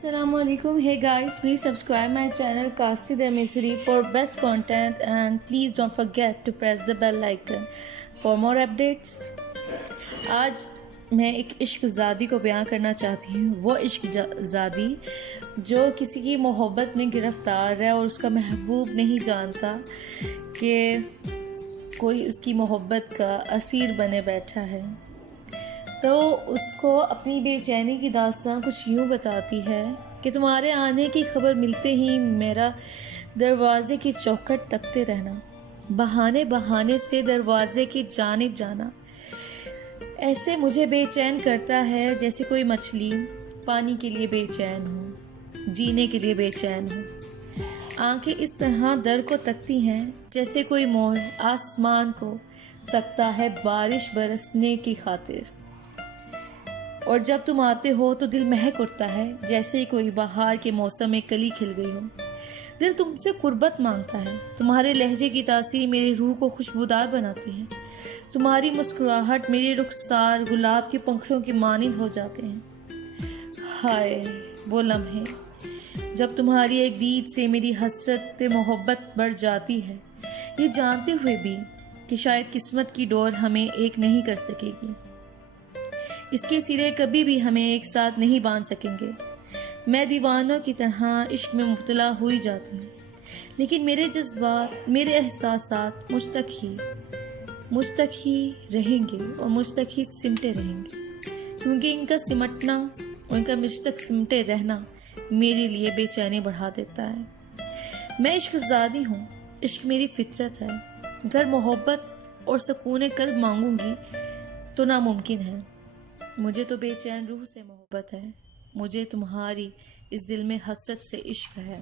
Assalamu alaikum. Hey guys, please subscribe my channel Qasid Misri for best content and please don't forget to press the bell icon for more updates. آج میں ایک عشق زادی کو بیان کرنا چاہتی ہوں. وہ عشق زادی جو کسی کی محبت میں گرفتار ہے اور اس کا محبوب نہیں جانتا کہ کوئی اس کی محبت کا اسیر بنے بیٹھا ہے. تو اس کو اپنی بے چینی کی داستان کچھ یوں بتاتی ہے کہ تمہارے آنے کی خبر ملتے ہی میرا دروازے کی چوکھٹ تکتے رہنا، بہانے بہانے سے دروازے کی جانب جانا ایسے مجھے بے چین کرتا ہے جیسے کوئی مچھلی پانی کے لیے بے چین ہو، جینے کے لیے بے چین ہو. آنکھیں اس طرح در کو تکتی ہیں جیسے کوئی مور آسمان کو تکتا ہے بارش برسنے کی خاطر. اور جب تم آتے ہو تو دل مہک اٹھتا ہے جیسے کوئی بہار کے موسم میں کلی کھل گئی ہو. دل تم سے قربت مانگتا ہے. تمہارے لہجے کی تاثیر میری روح کو خوشبودار بناتی ہے. تمہاری مسکراہٹ میرے رخسار گلاب کے پنکھڑیوں کی مانند ہو جاتے ہیں. ہائے وہ لمحے جب تمہاری ایک دید سے میری حسرت محبت بڑھ جاتی ہے، یہ جانتے ہوئے بھی کہ شاید قسمت کی ڈور ہمیں ایک نہیں کر سکے گی، اس کے سرے کبھی بھی ہمیں ایک ساتھ نہیں باندھ سکیں گے. میں دیوانوں کی طرح عشق میں مبتلا ہوئی جاتی ہوں، لیکن میرے جذبات، میرے احساسات مجھ تک ہی رہیں گے اور مجھ تک ہی سمٹے رہیں گے، کیونکہ ان کا سمٹنا اور ان کا مجھ تک سمٹے رہنا میرے لیے بے چینی بڑھا دیتا ہے. میں عشق زادی ہوں. عشق میری فطرت ہے. اگر محبت اور سکون قلب مانگوں گی تو ناممکن ہے. مجھے تو بے چین روح سے محبت ہے. مجھے تمہاری اس دل میں حسرت سے عشق ہے.